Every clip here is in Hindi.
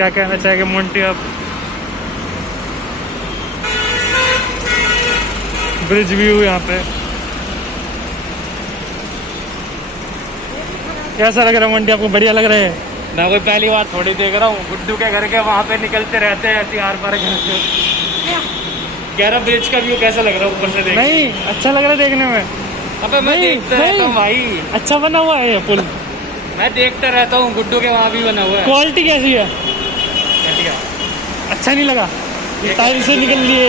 क्या कहना चाहेंगे मोंटी आप? ब्रिज व्यू यहाँ पे कैसा लग रहा है मोंटी आपको? बढ़िया लग रहा है? मैं कोई पहली बार थोड़ी देख रहा हूँ, गुड्डू के घर के वहाँ पे निकलते रहते हैं ऐसे आर पार घर से। कह रहा ब्रिज का व्यू कैसा लग रहा है ऊपर से देख? नहीं अच्छा लग रहा है देखने में। अबे मैं देखता रहता हूँ भाई, अच्छा बना हुआ है ये पुल। मैं देखता रहता हूँ, गुड्डू के वहाँ भी बना हुआ है। क्वालिटी कैसी है? अच्छा नहीं लगा? टाइल से निकल लिए।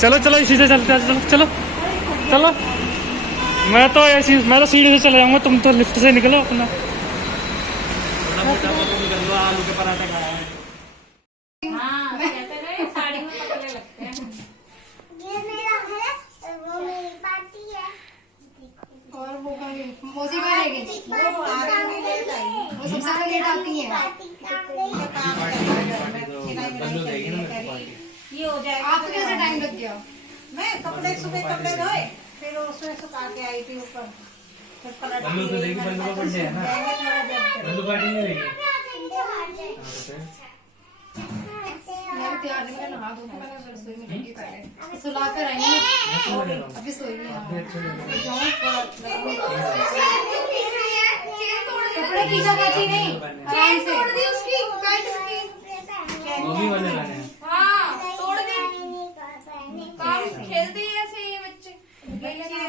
चलो चलो इसी से चलते हैं, चलो चलो चलो। मैं तो सीढ़ी से चले जाऊंगा, तुम तो लिफ्ट से निकलो अपना। आलू के पराठे खाया है। साड़ी में पतले लगते हैं। ये मेरा है, वो मेरी पार्टी है। और वो मौसी का रहेगी, वो आगे में लेट आई, वो सबसे पहले लेट आती है। ये हो जाएगा। आपको कैसे टाइम लग गया? मैं कपड़े सुबह कपड़े धोए, फिर उसमें सुखा के आई थी ऊपर। बल्लू तो देखी, बल्लू का बर्थडे है ना? बल्लू पार्टी नहीं रहेगी? मैं तैयार नहीं, मैं नहा धोके मैंने रसोई में ढूंढी पहले सुला कर आई हूँ, अभी सोई नहीं है। कपड़े की जगह थी नहीं, आराम से तोड़ दी उसकी पैंट उसकी। वो भी बने बने। हाँ तोड़ दी, काम खेलते ही ऐसे ये बच्चे।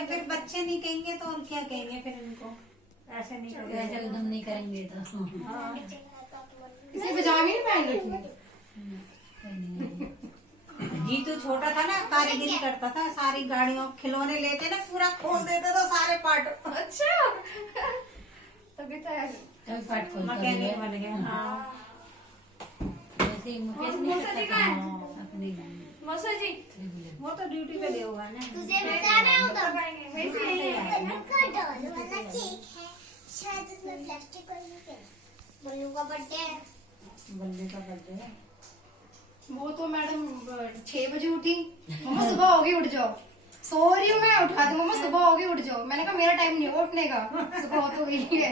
फिर बच्चे नहीं कहेंगे तो और क्या कहेंगे फिर इनको? ऐसे नहीं करेंगे, एकदम नहीं करेंगे तो। इसे पजामा नहीं पहन रखी। जीतू छोटा था ना, कारीगरी करता था, सारी गाड़ियों खिलौने लेते ना, पूरा खोल देता था सारे पार्ट। अच्छा तभी तो पार्ट मैकेनिक बन गया। हाँ मौसा जी वो तो ड्यूटी पे गए हुआ ना। तुझे बजाना है उधर वैसे ही है ना। डॉल वाला केक है, शायद उसमें प्लास्टिक वाली है। बल्लू का बर्थडे है, बल्लू का बर्थडे है। वो तो मैडम 6 बजे उठी, मम्मा सुबह होगी उठ जाओ। सो रही हूँ मैं, उठा दी मम्मा सुबह होगी उठ जाओ। मैंने कहा मेरा टाइम नहीं है उठने का, सुबह तो गई है।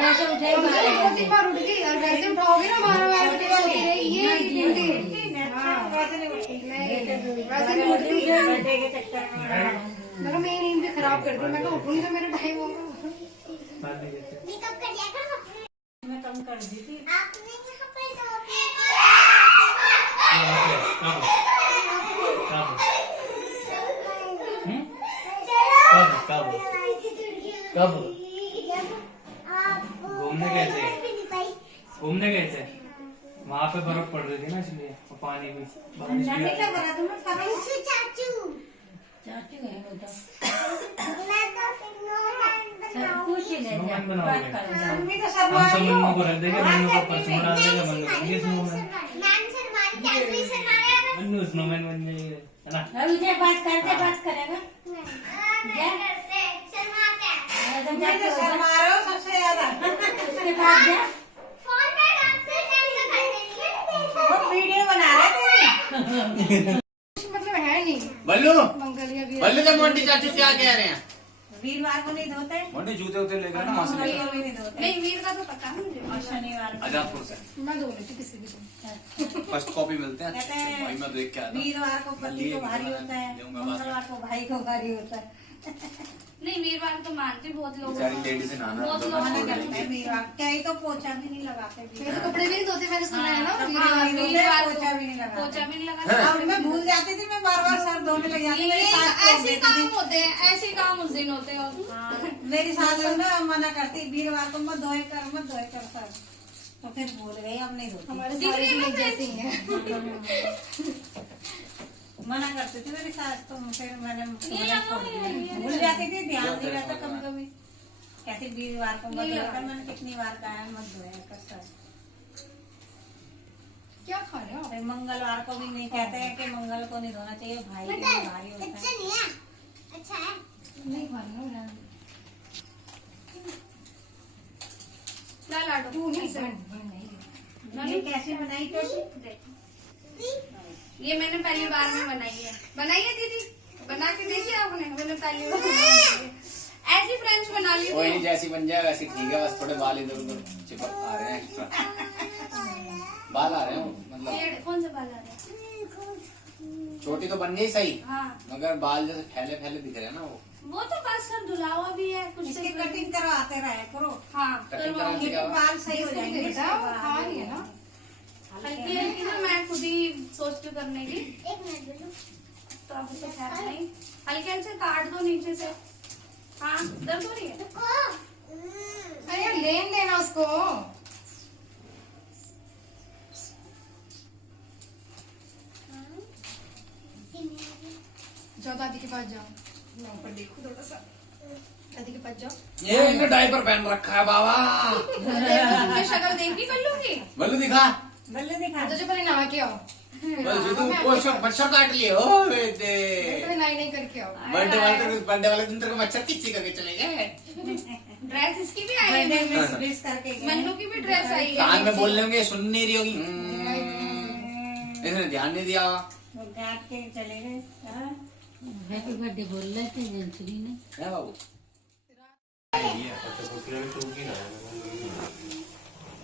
वैसे 2-3 बार उठ गई, और वैसे उठाओगे ना 12 बजे होती है ये ड्यूटी। मैंने मेरी नींद भी खराब कर दी, मैं कहा उठूंगी तो मेरा टाइम होगा। मैं कम कर दी थी आपने यहाँ पर कब घूमने गए थे? घूमने गए थे, वहाँ पे बर्फ पड़ रही थी ना, इसलिए पानी भी चाचू है मन्नू को रख देंगे, मन्नू को परसों डाल देंगे, मन्नू स्नोमैन बन जाएगा, है ना? विजय बात करेगा सबसे ज्यादा वीडियो बना रहे मतलब है नहीं। बल्लू बल्लू का मोंटी चाचू क्या कह रहे हैं? वीरवार को नहीं धोते, मोंटी जूते उते लेकर ना वहाँ से नहीं वीर का तो पता मुझे, और शनिवार आजादपुर से मैं धो लेती किसी भी। फर्स्ट कॉपी मिलते हैं अच्छे अच्छे, भाई मैं देख के आया था। वीरवार को पति को भारी होता है, मंगलवार को भाई को भारी होता है। नहीं वीरवार तो मानते बहुत लोग, बेचारी लेडीज से नहाना बहुत तो लोग छोड़ करते देंगे। हैं वीरवार क्या ही तो पोछा भी नहीं लगाते, कपड़े भी नहीं धोते, मैंने सुना है ना। वीरवार पोछा भी नहीं लगाते, पोछा भी नहीं लगाते। और मैं भूल जाती थी, मैं बार सर धोने लग जाती। ऐसे काम होते हैं, ऐसे काम उस दिन होते हैं। मेरी सास ना मना करती, वीरवार को मत धोए कर सर, तो फिर भूल गई, अब नहीं धोती। हमारे सारे लोग जैसे ही हैं। मना करती थी मेरी सास, तो फिर मैंने भूल जाती थी, ध्यान नहीं रहता कभी कभी। कहती वीरवार को मत धोया कर, मैंने कितनी बार कहा है मत धोया कर सर। क्या खा रहे हो? मंगलवार को भी नहीं कहते हैं कि मंगल को नहीं धोना चाहिए, भाई भी भारी होता है। अच्छा है नहीं खा रही हूँ लाडू ये कैसे बनाई कैसे? ये मैंने पहली बार में बनाई है। बनाई है दीदी, बना के देखिए आपने? मैंने पहली बार बनाई है। ऐसी फ्रेंच बना ली वही थी। जैसी बन जाए वैसी ठीक है, बस थोड़े बाल इधर उधर चिपक आ रहे हैं एक्स्ट्रा, बाल आ रहे हैं मतलब। कौन से बाल आ रहे हैं? छोटी तो बन गई सही, हाँ मगर बाल जैसे फैले फैले दिख रहे हैं ना वो तो बस सर धुलावा भी है कुछ इसकी कटिंग करवाते रहे करो। हाँ कटिंग करवाऊंगी। कराने का बाल सही हो जाएंगे इसके बाद। हाँ ही है ना हल्की हल्की ना मैं खुद ही सोचती हूँ करने की, एक मिनट बोलो। तो अभी तो खैर नहीं, हल्के हल्के काट दो नीचे से। हाँ दर्द हो रही है? रुको। अरे लेन देना उसको। जाओ दादी के पास जाओ, मैं ऊपर देखूं थोड़ा सा, दादी के पास जाओ। ये इनका डायपर पहन रखा है बाबा। देखो शक्ल देखनी कर लूंगी। बल्लू दिखा, बल्ले दिखा। तो जो पहले नहा के आओ, बल्लू तू पोषक मच्छर काट लिए हो बेटे। पहले नाई नहीं करके आओ। बर्थडे वाले दिन तेरे को मच्छर किच्ची करके चले गए। ड्रेस इसकी भी आई बर्थडे है, में विश करके गए। मन्नू की भी ड्रेस आई है। कान में बोलने होंगे, सुन नहीं रही होगी। इसने ध्यान नहीं दिया। वो काट के चले गए। हाँ। हैप्पी बर्थडे बोल रहे थे जंसरी ने। है बाबू।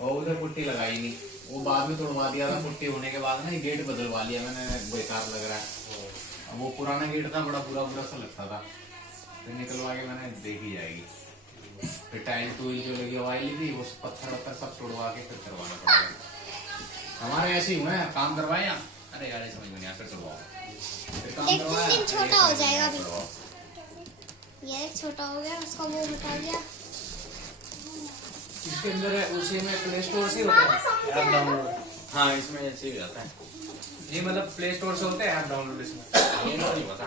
और उधर पुट्टी लगाई नहीं, वो बाद में तोड़वा दिया था। पुट्टी होने के बाद ना ये गेट बदलवा लिया मैंने, बेकार लग रहा है। अब वो पुराना गेट था, बड़ा बुरा बुरा सा लगता था, फिर निकलवा के मैंने देखी जाएगी। फिर टाइल टूल जो लगी वाली थी, वो पत्थर वत्थर सब तोड़वा के फिर करवाना पड़ेगा। हमारे ऐसे ही हुए हैं, काम करवाए यहाँ। अरे यार समझ में नहीं आया, फिर करवाओ। फिर काम एक करवाया, दिन छोटा हो जाएगा अभी। करवाओ। ये एक छोटा हो गया, उसका मुंह हटा दिया। इसके अंदर है, उसी में प्ले स्टोर से होता है ऐप डाउनलोड। हाँ इसमें ऐसे ही जाता है ये, मतलब प्ले स्टोर से होते हैं ऐप डाउनलोड इसमें। ये तो नहीं पता,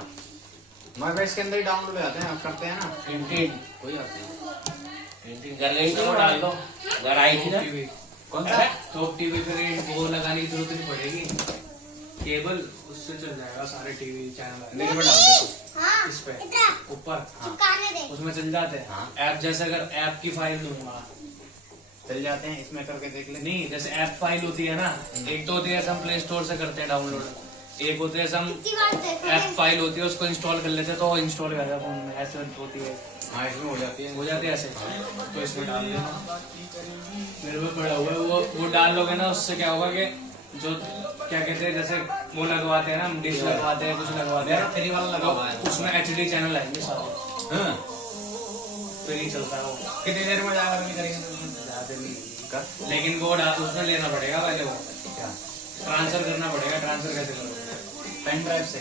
हमारे पास इसके अंदर ही डाउनलोड हो जाते हैं, आप करते हैं ना। प्रिंटेड कोई आती है, प्रिंटिंग कर रही थी, डाल दो। घर आई थी ना कौन सा टॉप टीवी पे वो लगाने की जरूरत नहीं पड़ेगी, केबल उससे चल जाएगा सारे टीवी चैनल। लेकिन डाल दो हाँ, इस पे इतना ऊपर, चिपकाने दे। उसमें चल जाते हैं। हाँ। ऐप जैसे अगर ऐप की फाइल दूंगा चल जाते हैं, इसमें करके देख ले। नहीं जैसे ऐप फाइल होती है ना, एक तो होती है हम प्ले स्टोर से करते हैं डाउनलोड, एक होती है हम कितनी बार देखो ऐप फाइल होती है उसको इंस्टॉल कर लेते हैं, तो इंस्टॉल कर फोन में ऐसे होती है। हाँ इसमें हो जाती है ऐसे, तो इसमें डाल देना। मेरे पे पड़ा हुआ है वो डाल लोगे ना, उससे क्या होगा कि जो क्या कहते हैं जैसे वो लगवाते हैं ना, हम डिश लगवाते हैं, कुछ लगवाते हैं, फ्री वाला लगा हुआ है, उसमें HD चैनल आएंगे सारे। हाँ फ्री चलता है वो। कितनी देर में जाकर भी करेंगे ज्यादा नहीं कर, लेकिन वो उसमें लेना पड़ेगा पहले, वो क्या ट्रांसफर करना पड़ेगा। ट्रांसफर कैसे करोगे? पेन ड्राइव से।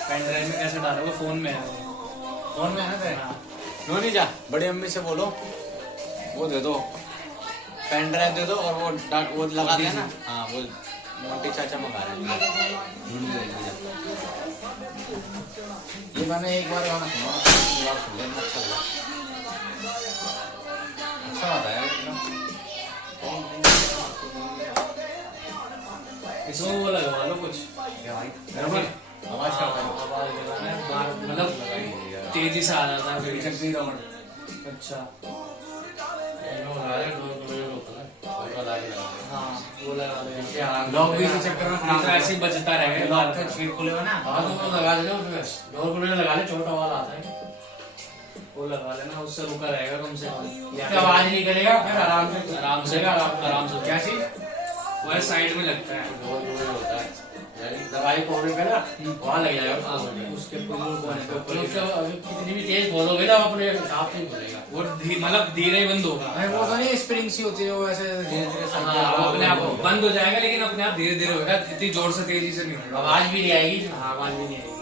पेन ड्राइव में कैसे डालोगे? फोन में है, फोन में है ना तेरे? नो नहीं जा, बड़ी अम्मी से बोलो वो दे दो, पेन ड्राइव दे दो, और वो लगा देना ना। हाँ वो मोटी चाचा मंगा रहे हैं। ये मैंने एक बार गाना सुना, अच्छा लगा, अच्छा आता है इसमें। वो लगवा लो कुछ आवाज करता है, मतलब तेजी से आ जाता है फिर चक्री राउंड। अच्छा हाँ वो लगा दे, लॉक भी इसी चक्कर में तो ऐसे ही बचता रहेगा। लॉक का छेद खुले हो ना, हाँ तो वो लगा देना उसमें, डोर खुले लगा ले, छोटा वाला आता है वो लगा लेना, उससे रुका रहेगा कम से कम, आवाज नहीं करेगा, फिर आराम से आराम से। क्या चीज वो साइड में लगता है, होता है दवाई कोने पे ना, वहाँ लग जाएगा उसके कितनी भी तेज बोलोगे ना अपने हिसाब से बोलेगा वो, मतलब धीरे बंद होगा। वो तो नहीं स्प्रिंग सी होती है, वो ऐसे धीरे धीरे अपने आप बंद हो जाएगा, लेकिन अपने आप धीरे धीरे होगा, इतनी जोर से तेजी से नहीं होगा, आवाज भी नहीं आएगी। हाँ आवाज भी नहीं आएगी,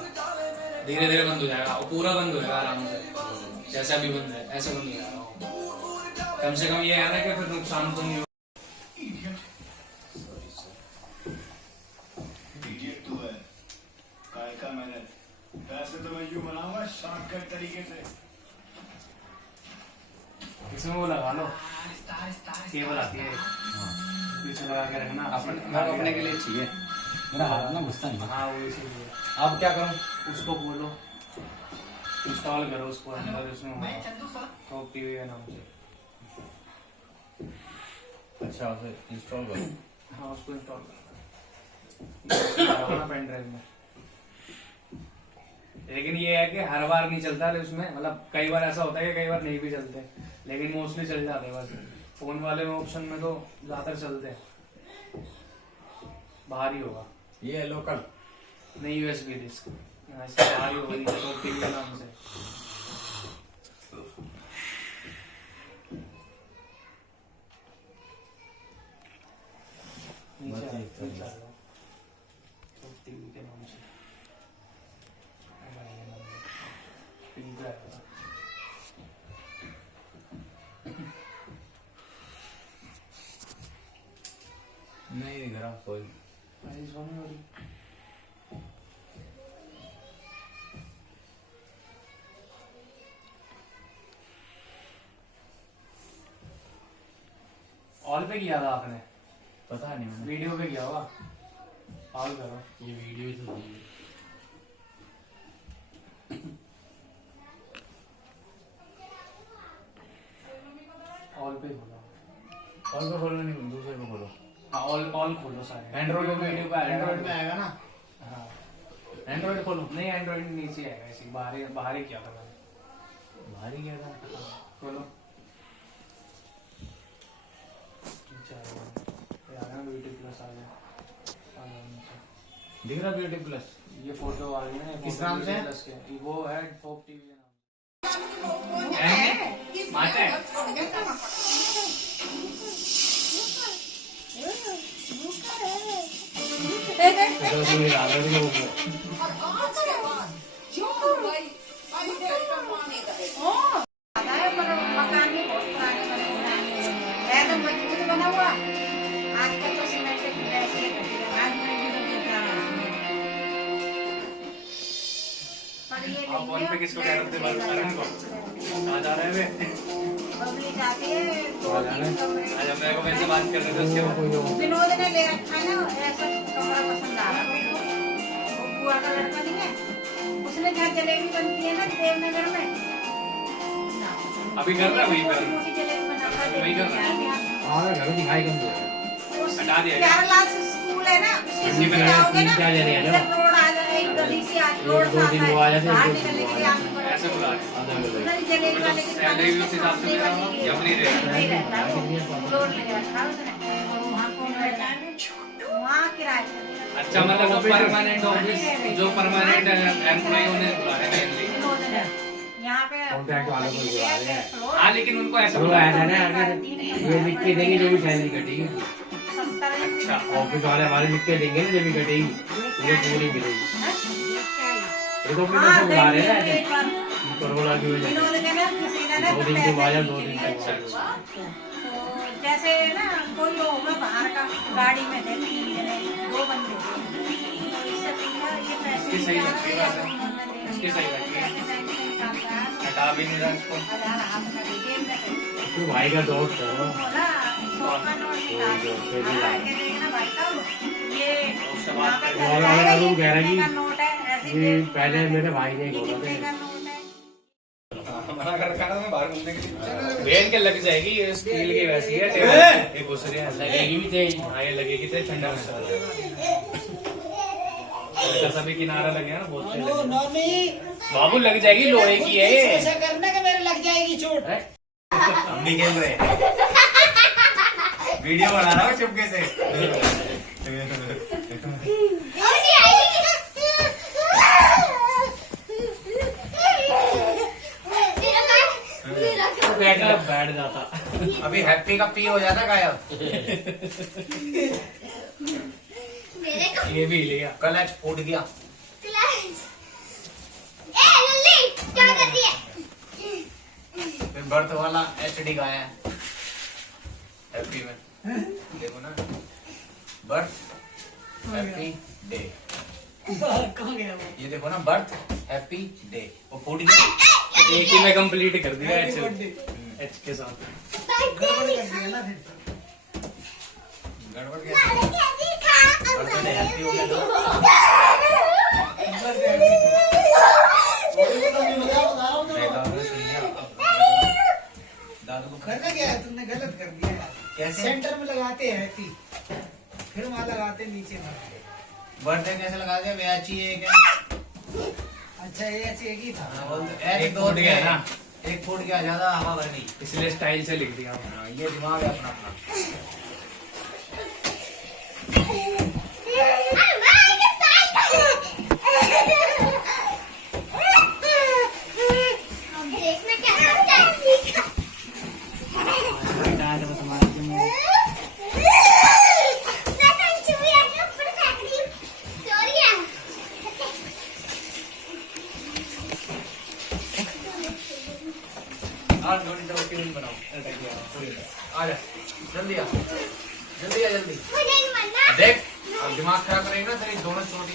धीरे धीरे बंद हो जाएगा, और पूरा बंद हो जाएगा आराम से, जैसा अभी बंद है ऐसे बंद नहीं आएगा। कम से कम ये है ना कि फिर नुकसान तो नहीं। वैसे तो मैं यूं बनाऊंगा शॉर्टकट तरीके से। इसमें वो लगा लो, केबल आती है पीछे लगा के रखना, अपने के लिए चाहिए। मेरा हाथ ना घुसता नहीं। हाँ वो इसीलिए। अब क्या करूं? उसको बोलो इंस्टॉल करो उसको अंदर, उसमें तो टीवी है नाम से। अच्छा उसे इंस्टॉल करो। हाँ उसको इंस्टॉल करना पेन ड्राइव में। लेकिन ये है कि हर बार नहीं चलता है उसमें, मतलब कई बार ऐसा होता है कि कई बार नहीं भी चलते, लेकिन मोस्टली चल जाते हैं बस। फोन वाले में ऑप्शन में तो ज्यादातर चलते हैं। बाहर ही होगा ये है लोकल। नहीं, यूएसबी डिस्क इसका बाहर ही होगा, तो टीवी के नाम से। टीवी के नाम से नहीं दिख रहा कोई। ऑल पे किया था आपने? पता नहीं मैंने। वीडियो पे किया होगा। ऑल करो। ये वीडियो ही तो नहीं है। ऑल पे खोलो। ऑल पे खोलो नहीं, दूसरे पे खोलो। हाँ, ऑल खोलो सारे। एंड्रॉइड में वीडियो पे एंड्रॉइड में आएगा ना। हाँ, एंड्रॉइड खोलो। नहीं एंड्रॉइड नीचे आएगा, ऐसे बाहर ही किया था मैंने। भारी क्या था? खोलो। नीचे आएगा। ये आ गया ब्यूटी प्लस आ गया। दिख रहा ब्यूटी प्लस? ये फोटो आ गई ना। किस नाम से? प्लस के वो है टॉप टीवी के नाम। माता है। मकान भी बहुत पुराने बने हुए हैं, एकदम मजबूत बना हुआ। आजकल तो सीमेंट के ऐसे ही करते हैं, आज मैं भी नहीं देख रहा हूँ। पर ये आप फोन पे किसको कह रहे थे? अरुण को। कहाँ जा रहे हैं? बबली जाती है 2-3 कमरे। आज हम मेरे को वैसे बात कर रहे थे उसके बाद। विनोद ने ले रखा है ना, ऐसा कमरा पसंद आ रहा है मेरे को। वो बुआ का लड़का नहीं है, उसने जहाँ जलेबी बनती है ना देवनगर में, अभी कर रहा है वही पर। मोटी जलेबी बनाता है। वही कर रहा है। हाँ घर दिखाई कम दे। हटा दिया। प्यारेलाल स्कूल है ना, उसके सीधे जाओगे ना, इधर रोड आ जाए, एक गली से रोड से आता है, बाहर निकलने के लिए आगे बढ़ो। ऐसे बुला रहे हैं। उधर जलेबी वाले के दुकान सैलरी उस हिसाब से मिला होगा या नहीं रहेगा? नहीं रहता वो, रोड ले रखा है उसने। वहाँ कौन रहता है? वहाँ किराए पे। अच्छा, मतलब वो परमानेंट ऑफिस जो परमानेंट एम्प्लॉय उन्हें बुला रहे हैं। यहाँ पे कॉन्ट्रैक्ट वालों को बुला रहे हैं। हाँ, लेकिन उनको ऐसा वो बुला ऐसा ना, अगर ये लिख के देंगे जो भी सैलरी कटेगी, अच्छा ऑफिस वाले हमारे लिख के देंगे ना जो भी कटेगी ये पूरी मिलेगी। ये तो अपने पैसे बुला रहे हैं ना, करोड़ा की वजह से। 2 दिन के बाद या 2 दिन के बाद। जैसे ना कोई होगा बाहर का, गाड़ी में थे 3 जने, 2 बंदे थे, इससे पूछा ये पैसे इसकी सही लगती है वैसे। इसकी सही लगती है। हटा भी नहीं रहा इसको। तो भाई का दोस्त है वो। ये पहले मेरे भाई ने बोला था। बेल के लग जाएगी, ये स्टील की वैसी है। ये दूसरी है, लगेगी भी तेज। हाँ, ये लगेगी तेज, ठंडा में ऐसा भी किनारा लगे ना बहुत तेज लगे। बाबू लग जाएगी, लोहे की है ये। ऐसा करना कि मेरे लग जाएगी चोट। हम भी खेल रहे वीडियो बना रहा हूँ चुपके से। बैठ जाता। अभी हैप्पी का पी हो जाता गायब। ये भी लिया। क्लच फूट गया। क्या कर रही है? फिर बर्थ वाला एचडी गाया है हैप्पी में। देखो ना, बर्थ हैप्पी डे। ये देखो ना, बर्थ हैप्पी डे। वो फूट गया। एक ही में कंप्लीट कर दिया एच के साथ। गड़बड़ कैसे? बर्थडे हैप्पी हो गया तो दादू को करना क्या है, तुमने गलत कर दिया है। कैसे? सेंटर में लगाते हैं हैप्पी, फिर वहाँ लगाते नीचे में। बर्थडे कैसे लगा दे? वे अच्छी है क्या? अच्छा ये ऐसे एक ही था। एक फूट गया ना, एक फुट गया ज्यादा हवा भर गई। इसलिए स्टाइल से लिख दिया। हाँ, ये दिमाग है अपना अपना। देखना क्या करता है। आज जोड़ी तो क्यों बनाओ? आ जा, जल्दी आ, जल्दी आ, जल्दी। देख, अब दिमाग खराब करेगा ना तेरी दोनों छोटी।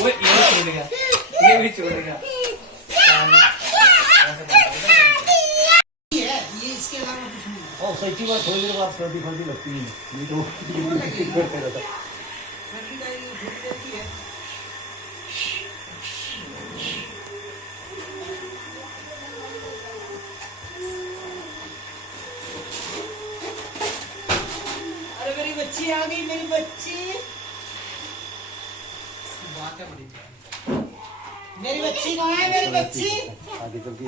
वो ये छोड़ गया, ये भी छोड़ गया। ये इसके अलावा कुछ नहीं। और सच्ची बात थोड़ी देर बाद सर्दी फर्दी लगती है नहीं तो करते रहता। सर्दी का ये थोड़ी रहती है। अरे मेरी बच्ची आ गई, मेरी बच्ची। बात है बड़ी। मेरी बच्ची कहाँ है? मेरी बच्ची, आगे चल के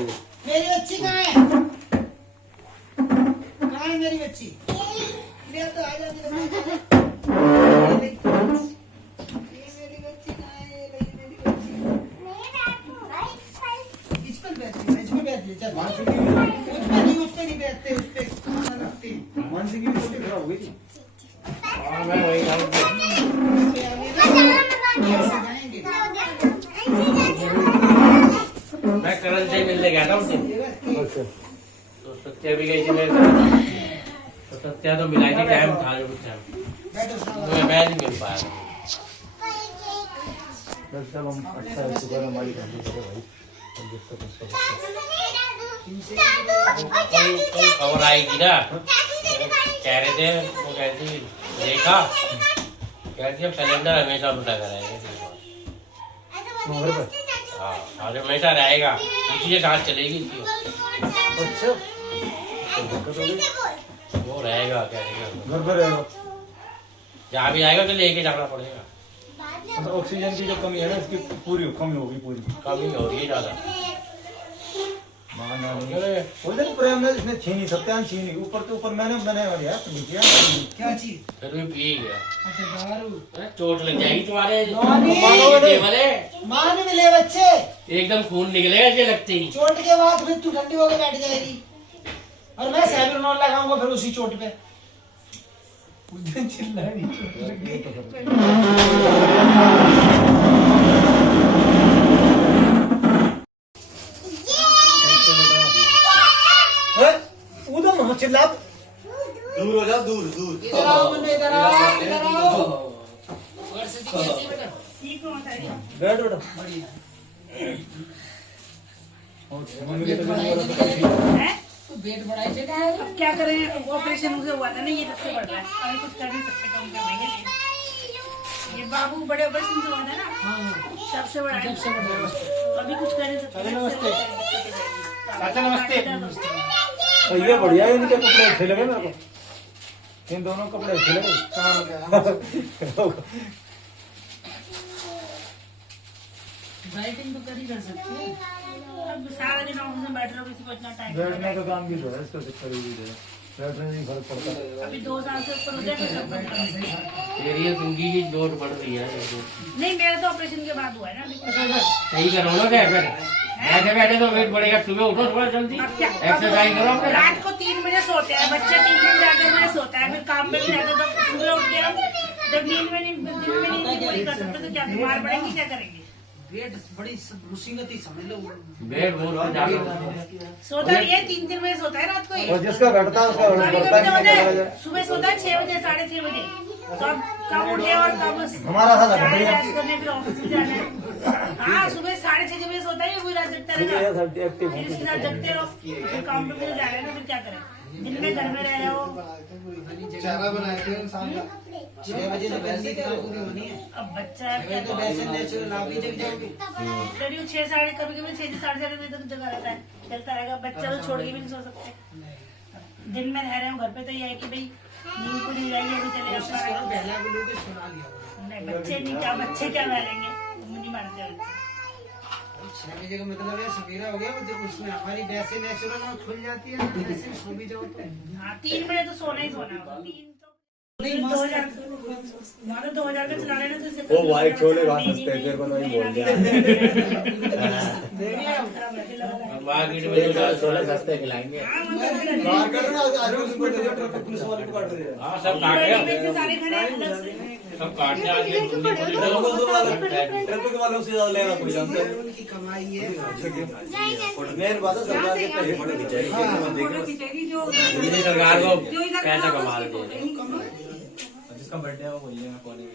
मेरी बच्ची कहाँ है? कहाँ है मेरी बच्ची? ले तो आ जा, मेरे पास। ये मेरी बच्ची कहाँ है? ये रही मेरी बच्ची। इस पर बैठती है, इस पर बैठती है। चल, उस पे नहीं बैठते, उस पे खाना रखते हैं। मानसी की भी छोटी खराब हो गई थी। और मैं वही खाऊं। उस पे आगे ऐसे जाएंगे। मैं करल से मिलने गया था उस दिन, अच्छा तो सत्या भी गई थी मेरे साथ। तो सत्या तो मिला नहीं, टाइम था जो कुछ टाइम, बैठो साहब। मैं नहीं मिल पाया। सब हम अच्छा है, शुक्र हमारी फैमिली करे भाई। हम जिसका कुछ खबर आई थी ना, कह रहे थे वो, कहती देखा, कहती अब सिलेंडर हमेशा उल्टा कराएंगे। हाँ, और हमेशा रहेगा, ये सांस चलेगी इसकी। अच्छा दिक्कत हो गई, वो रहेगा, क्या रहेगा, घर पर रहेगा। जहाँ भी आएगा तो लेके जाना पड़ेगा। मतलब ऑक्सीजन की जो कमी है ना, इसकी पूरी कमी होगी पूरी। कमी हो रही है ज्यादा। माना नहीं उस दिन प्रेम में इसने छीनी, सत्यान छीनी, ऊपर से ऊपर मैंने यार तुम किया क्या चीज? फिर भी पी गया। अच्छा दारू। चोट लग जाएगी तुम्हारे नानी! वाले, माँ ने मिले बच्चे। एकदम खून निकलेगा ये लगते ही। चोट के बाद फिर तू ठंडी होकर बैठ जाएगी और मैं सैलून लगाऊंगा फिर उसी चोट पे। उस दिन चिल्ला रही चोट लग गई। उधर मत चिल्ला, दूर हो जाओ, दूर दूर। इधर आओ मुन्ने, इधर आओ, इधर आओ। ठीक हो बताइए। बैठ बेटा। हैं? अब क्या करें, ऑपरेशन मुझे हुआ था ना, ये सबसे बढ़ रहा है, अभी कुछ कर नहीं सकते, कम करवाएंगे। ये बाबू बड़े ऑपरेशन से हुआ था ना, सबसे बड़ा है। अभी कुछ कर नहीं सकते। नमस्ते। चाचा नमस्ते। ये बढ़िया है, इनके कपड़े अच्छे लगे मेरे को, इन दोनों कपड़े अच्छे लगे। डाइटिंग तो कर ही कर सकते हैं। अब सारा दिन ऑफिस में बैठ रहो, किसी को इतना टाइम बैठने का काम भी तो है, इसका दिक्कत भी है, बैठने में फर्क पड़ता है। अभी 2 साल से ऊपर हो गया, फिर सब बंद कर दिया। तेरी ये जिंदगी की डोर बढ़ रही है। नहीं, मेरा तो ऑपरेशन के बाद हुआ है ना अभी। सही करो ना, बैठे बैठे तो वेट बढ़ेगा। सुबह उठो थोड़ा जल्दी, अब क्या, एक्सरसाइज करो। रात को 3 बजे सोते हैं बच्चे, 3 जाके बजे सोता है, फिर काम पे भी जाते, तो सुबह उठ के हम जब नींद में नहीं पूरी कर सकते तो क्या बीमार पड़ेंगे, क्या करेंगे? बेड बड़ी मुसीबत ही समझ लो। बेड बहुत जाकर सोता नहीं है, 3 बजे सोता है रात को ये। और जिसका घटता है उसका कभी बढ़ता कभी तो नहीं है। सुबह सोता है 6 बजे, 6:30 बजे। कब उठे और कब हमारा था चाय रैश करने, फिर ऑफिस में जाना है। हाँ, सुबह 6:30 बजे सोता है, पूरी रात जगता रहेगा, एक्टिव फिर इसके साथ जगते रहो, फिर काम पे भी जा रहे हैं ना, फिर क्या करें? दिन में घर में रह रहे हो। चारा बनाए थे इंसान का 6 बजे तो वैसे ही पूरी होनी है। अब बच्चा है, क्या तो वैसे नेचुरल आप ही जग जाओगे। करीब 6 साढ़े, कभी कभी 6 से 6:30 बजे तक जगा रहता है, चलता रहेगा। बच्चा तो छोड़ के भी नहीं सो सकते। दिन में रह रहे हो घर पे तो ये है कि भाई नींद पूरी हो जाएगी, अभी चले जाओ। पहला गुलू के सुना लिया। नहीं बच्चे नहीं, क्या बच्चे क्या मारेंगे, नहीं मारते बच्चे। 6 बजे का मतलब है सवेरा हो गया, मतलब उसमें हमारी वैसे नेचुरल आँख खुल जाती है, वैसे सो भी जाओ तो हाँ 3 बजे तो सोना ही सोना होगा, 3 तो नहीं 2000 हमारा 2000 का चला लेना तो इससे वो वाइट छोले बात हंसते हैं, फिर वही बोल दिया। मार्केट में जो दाल छोले सस्ते खिलाएंगे। बाहर कर ना, आज उसको दे दो, ट्रैफिक पुलिस वाले को काट रहे हैं। हाँ सब काट गया, सारे खड़े हैं अलग से। सब काट के आगे ट्रैफिक वालों से ज्यादा लेगा कोई जानता है। उनकी कमाई है। मेन बात है सरकार के पैसे बड़े खिंचाएगी। दिल्ली सरकार को पैसा कमा रही है। जिसका बर्थडे है वो बोलिए मैं कॉलेज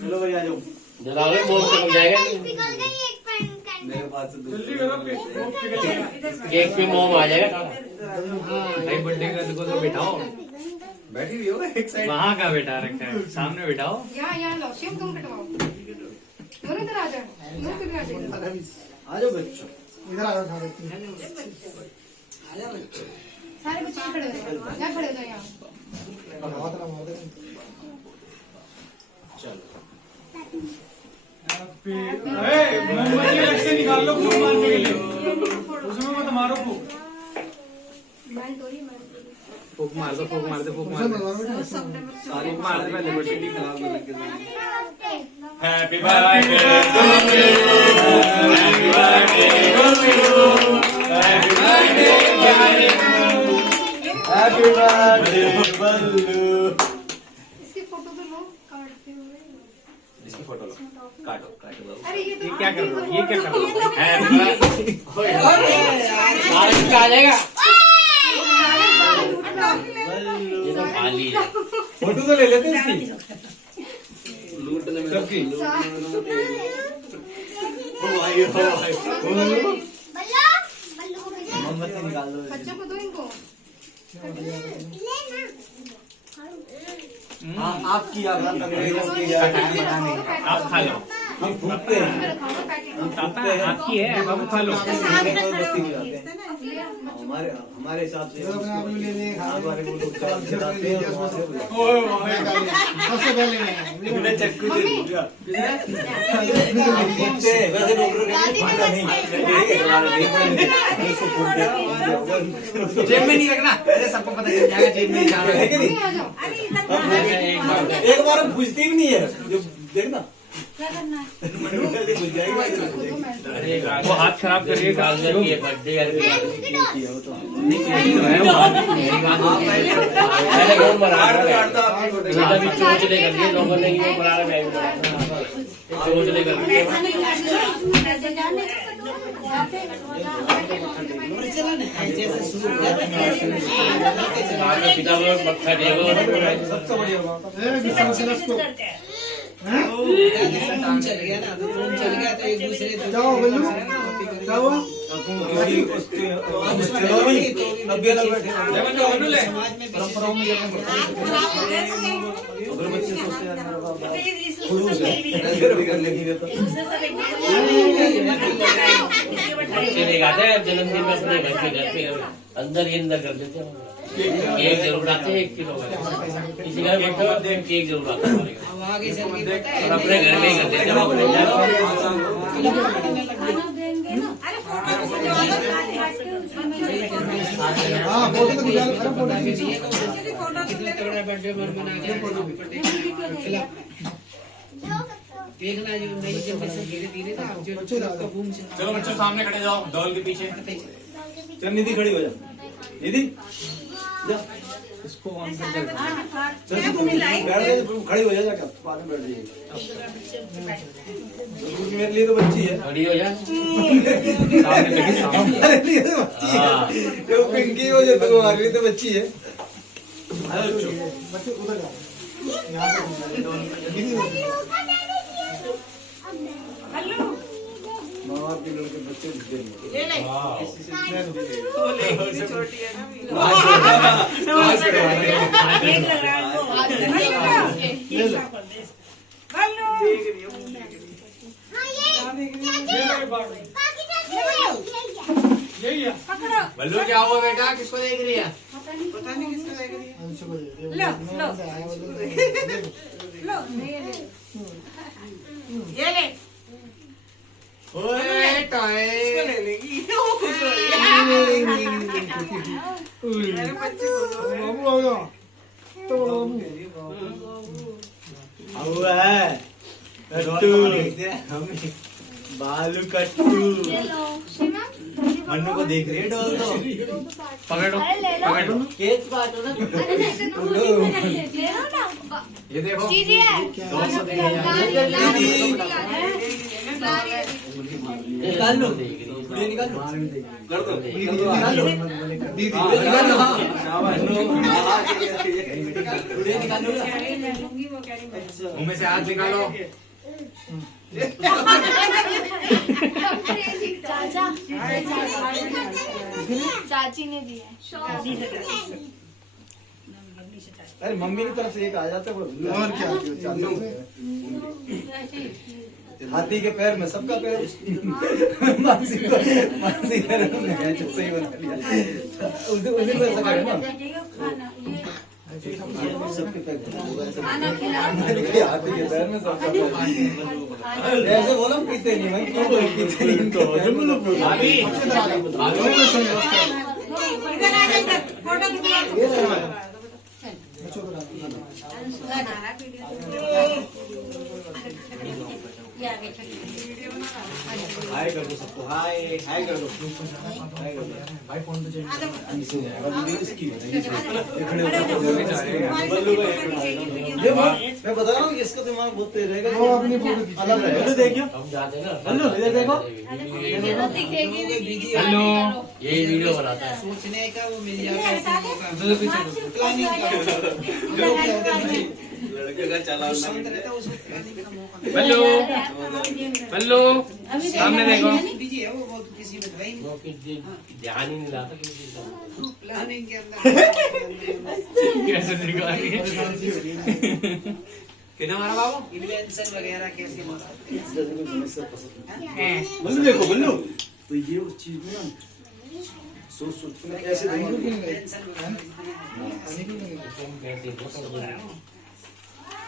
चलो भाई आ जाओ। जलावे बोल से हो जाएगा, पिघल गई एक पेन का। मेरे पास केक पे मोम आ जाएगा। भाई बर्थडे का देखो तो बिठाओ, बैठी हुई हो एक साइड। वहाँ का बैठा रखा है, सामने बिठाओ। यहाँ लो शिव, तुम कटवाओ दोनों इधर आ जाओ, दोनों किधर आ जाओ, आ जाओ बच्चों। इधर आ जाओ सारे बच्चे खड़े हो जाओ, यहाँ खड़े हो जाओ यहाँ। मोमबत्ती अलग से निकाल लो फूक मारने के लिए, उसमें मत मारो फूक। फूक मार दो, फूक मार दो, फूक मार दो, सारी मार दो पहले बच्चे की खराब लग गई। Happy birthday to you, happy birthday to you, happy birthday happy birthday Ballu. इसकी फोटो तो लो काटते हुए। इसकी फोटो लो, काटो काटो। अरे ये तो क्या कर रहे हो, ये क्या कर रहे हो? हैप्पी आ जाएगा, ये तो खाली है। फोटो तो ले लेते हैं इसकी। लूटने में सबकी बल्लू बल्लू मोमबत्ती निकाल दो। बच्चों को दो इनको। हाँ आपकी आप आप खा लो, हम फूकते हैं, मेरा खाना पैकेट पापा आपकी है, अब खा लो। मोमबत्ती गिराते हैं। हमारे हमारे हिसाब से हाथ वाले को लोग चाल से डालते हैं, वहाँ से सबसे पहले इन्हें चक्कू दे दिया। हम फूकते हैं, वैसे डॉक्टर कहते हैं फूकना नहीं, इसको फूकते हैं। जेब में नहीं रखना, अरे सबको पता चल जाएगा जेब में जाना है कि नहीं। आ जाओ। एक बार हम पूछते भी नहीं है, जो देखना क्या करना है? पूछ जाएगी। अरे वो हाथ खराब करिए, गाल में ये बर्थडे चोचले कर दिए लोगों ने, ये बना रहा है चोचले कर दिए। पिता लोग मक्खा देगा, सबसे बढ़िया बात चल गया ना, तो फोन चल गया तो एक दूसरे जाओ बल्लू जाओ। अभी अलग बैठे समाज में परंपराओं में अगर बच्चे सोचते हैं बच्चे ले जाते हैं जन्मदिन में अपने घर पे अंदर ही अंदर कर देते हैं। केक जरूर आते हैं 1 किलो का, किसी का भी केक जरूर आता है, अब आगे चल के पता है और अपने घर में ही कर देते हैं अपने हाँ फोटो तो गुजार कितना तगड़ा बर्थडे मना के देखना जो नई जनरेशन धीरे धीरे ना जो उसका बूम से। चलो बच्चों सामने खड़े जाओ, डॉल के पीछे। चल निधि खड़ी हो जा, निधि जा इसको आंसर कर। चल तू बैठ जा, तू खड़ी हो जा, जाकर बाद में बैठ जाइए। मेरे लिए तो बच्ची है, खड़ी हो जा, सामने खड़ी, सामने। मेरे लिए तो बच्ची है, जो पिंकी हो जो तुम्हारे लिए तो बच्ची है। बच्चे उधर जाओ, यहाँ से माँ बाप के लड़के बच्चे दिखते नहीं। हाँ ये यही है। बल्लू क्या हुआ बेटा, किसको देख रही है? पता नहीं किसको देख रही है। ये ले ओए टॉय। ले लेगी वो खुश हो रही है। मेरे बच्चे खुश हो रहे हैं। बाबू आ गया तो हुआ है कट्टू बालू कट्टू मन्नू को देख रही है डॉल तो पकड़ो पकड़ो, केक काटो ना ये देखो दीदी है निकाल लो वीडियो निकाल लो कर दो निकाल लो दीदी निकाल लो वीडियो निकाल लो मुंह में से हाथ निकालो। चाची ने दी है। अरे मम्मी की तरफ से एक आ जाता है और क्या हाथी के पैर में सबका पैर मानसी पैर में है जो सही बना लिया उसी पर ऐसा करे ना सबके पैर हाथी के पैर में सबका पैर ऐसे बोलो पीते नहीं भाई क्यों बोलो पीते नहीं तो भाभी हाय कर दो सबको हाय हाय कर दो हाय कर दो भाई फोन पे ये मैं बता रहा हूँ इसका दिमाग बहुत तेज रहेगा वो अपनी फोटो अलग रहेगा देखियो हम जाते हैं ना। हेलो इधर देखो हेलो, यही वीडियो बनाता है। सोचने का वो मिल जाएगा। प्लानिंग लड़के का चला बल्लू बल्लू सामने देखो। बिजी है वो बहुत, किसी में भाई वो ध्यान ही नहीं लाता किसी चीज का। प्लानिंग के अंदर कैसे दिखा रही है कितना मारा बाबू? इन्वेंशन वगैरह कैसे बल्लू देखो बल्लू तो ये उस चीज में ना सोच सोच के कैसे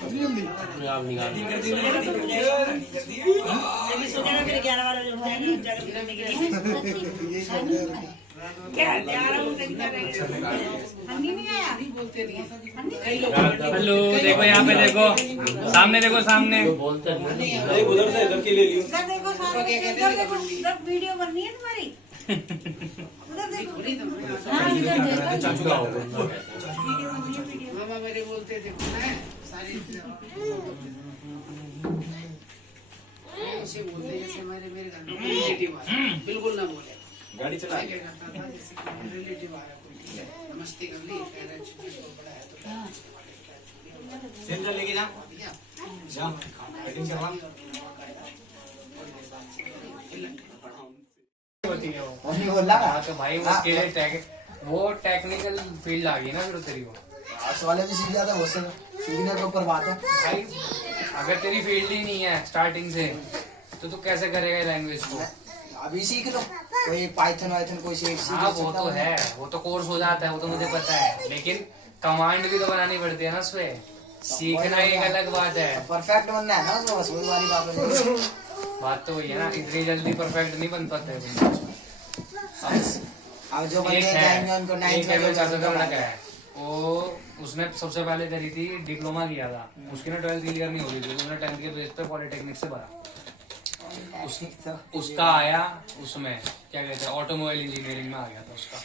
आप निकाल मेरे 11 वाला जो है ना जाकर करने के लिए क्या नहीं आया बोलते नहीं। हेलो देखो यहाँ पे देखो सामने देखो सामने बोलते नहीं। अरे उधर से लड़की ले लियो इधर देखो सामने, इधर देखो, इधर वीडियो बननी है तुम्हारी। उधर देखो हाँ इधर देखो चाचू का होगा। वीडियो बननी है वीडियो। मामा मेरे बोलते थे सारी ऐसे बोलते जैसे मेरे घर में रिलेटिव आ रहा है। बिल्कुल ना बोले। गाड़ी चला मैं क्या करता था, जैसे कि रिलेटिव आ रहा है कोई, ठीक है, नमस्ते कर ली, कह रहा है जिसको बड़ा है तो सेंटर लेके जा जा मीटिंग करवा हमने बोला तो भाई उसके लिए वो टेक्निकल फील्ड आ गई ना फिर तेरी को। आर्ट्स वाले भी सीख जाता है, वो से सीखने के ऊपर बात है भाई अगर तेरी फील्ड ही नहीं है स्टार्टिंग से तो तू कैसे करेगा लैंग्वेज को? अभी सीख लो कोई पाइथन वाइथन कोई सीख हाँ वो तो है, वो तो कोर्स हो जाता है, वो तो मुझे पता है, लेकिन कमांड भी तो बनानी पड़ती है ना उसपे। सीखना एक अलग बात है, परफेक्ट बनना है ना उसमें, बस वही वाली बात है। बात तो वही है ना, इतनी जल्दी परफेक्ट नहीं बन पाते अब जो बंदे जाएंगे उनको नाइन्थ में है वो उसने सबसे पहले करी थी डिप्लोमा किया था, उसकी ना 12th क्लियर नहीं हो रही थी, उसने 10th के बेस पे पॉलिटेक्निक से भरा। उसका आया उसमें क्या कहते हैं ऑटोमोबाइल इंजीनियरिंग में आ गया था उसका,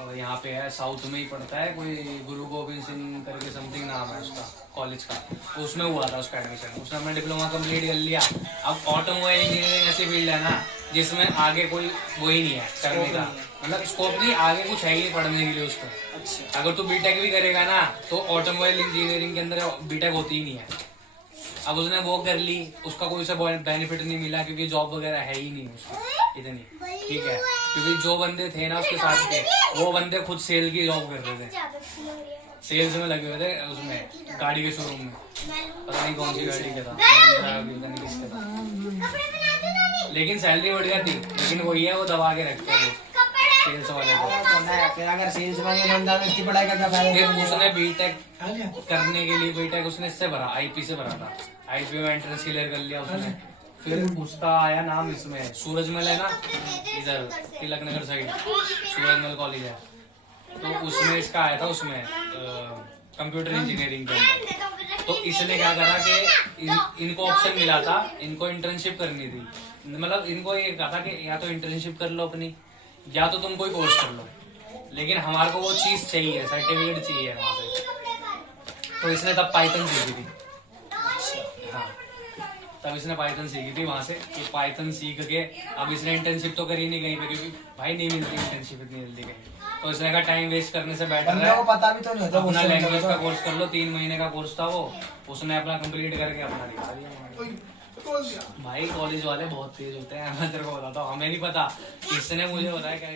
और यहाँ पे है साउथ में ही पढ़ता है, कोई गुरु गोविंद सिंह करके समथिंग नाम है उसका कॉलेज का, तो उसमें हुआ था उसका एडमिशन, उसने अपना डिप्लोमा कंप्लीट कर लिया। अब ऑटोमोबाइल इंजीनियरिंग ऐसी फील्ड है ना जिसमें आगे कोई वही नहीं है करने का, मतलब स्कोप नहीं, आगे कुछ है ही नहीं पढ़ने के लिए उसको। अच्छा अगर तू बीटेक भी करेगा ना तो ऑटोमोबाइल इंजीनियरिंग के अंदर बीटेक होती ही नहीं है। अब उसने वो कर ली, उसका कोई सा बेनिफिट नहीं मिला क्योंकि जॉब वगैरह है ही नहीं उसका इतनी, ठीक है, क्योंकि जो बंदे थे ना उसके साथ के वो बंदे खुद सेल की जॉब करते थे, सेल्स में लगे हुए थे उसमें गाड़ी के शोरूम में, पता नहीं कौन सी गाड़ी का था, पता नहीं किसका था, लेकिन सैलरी बढ़ गई थी, लेकिन वही है वो दबा के रखते हैं सेल्स वाले को। फिर अगर सेल्स मैन का धंधा में इतनी पढ़ाई का क्या फायदा? फिर उसने बीटेक करने के लिए बीटेक उसने इससे भरा, आईपी से भरा था। आईपी में एंट्रेंस क्लियर कर लिया उसने। फिर उसका आया नाम इसमें सूरजमल है ना, इधर तिलक नगर साइड सूरजमल कॉलेज है, तो उसमें इसका आया था, उसमें कंप्यूटर इंजीनियरिंग के अंदर। तो इसने क्या करा कि इनको ऑप्शन मिला था, इनको इंटर्नशिप करनी थी, मतलब इनको ये कहा था कि या तो इंटर्नशिप कर लो अपनी, या तो तुम कोई कोर्स कर लो, लेकिन हमारे को वो चीज चाहिए, सर्टिफिकेट चाहिए वहां से। तो इसने तब पाइथन सीखी थी। हाँ, तब इसने पाइथन सीखी थी वहां से। तो पाइथन सीख के अब इसने इंटर्नशिप तो करी नहीं कहीं पे, क्योंकि भाई नहीं मिलती इंटर्नशिप इतनी जल्दी कहीं। तो इसने कहा टाइम वेस्ट करने से बेटर बंदे है को पता भी तो नहीं होता अपना लैंग्वेज का कोर्स कर लो। 3 महीने का कोर्स था वो, उसने अपना कंप्लीट करके अपना दिखा दिया। भाई कॉलेज वाले बहुत तेज होते हैं, मैं तेरे को बताता हूँ, हमें नहीं पता, इसने मुझे बताया क्या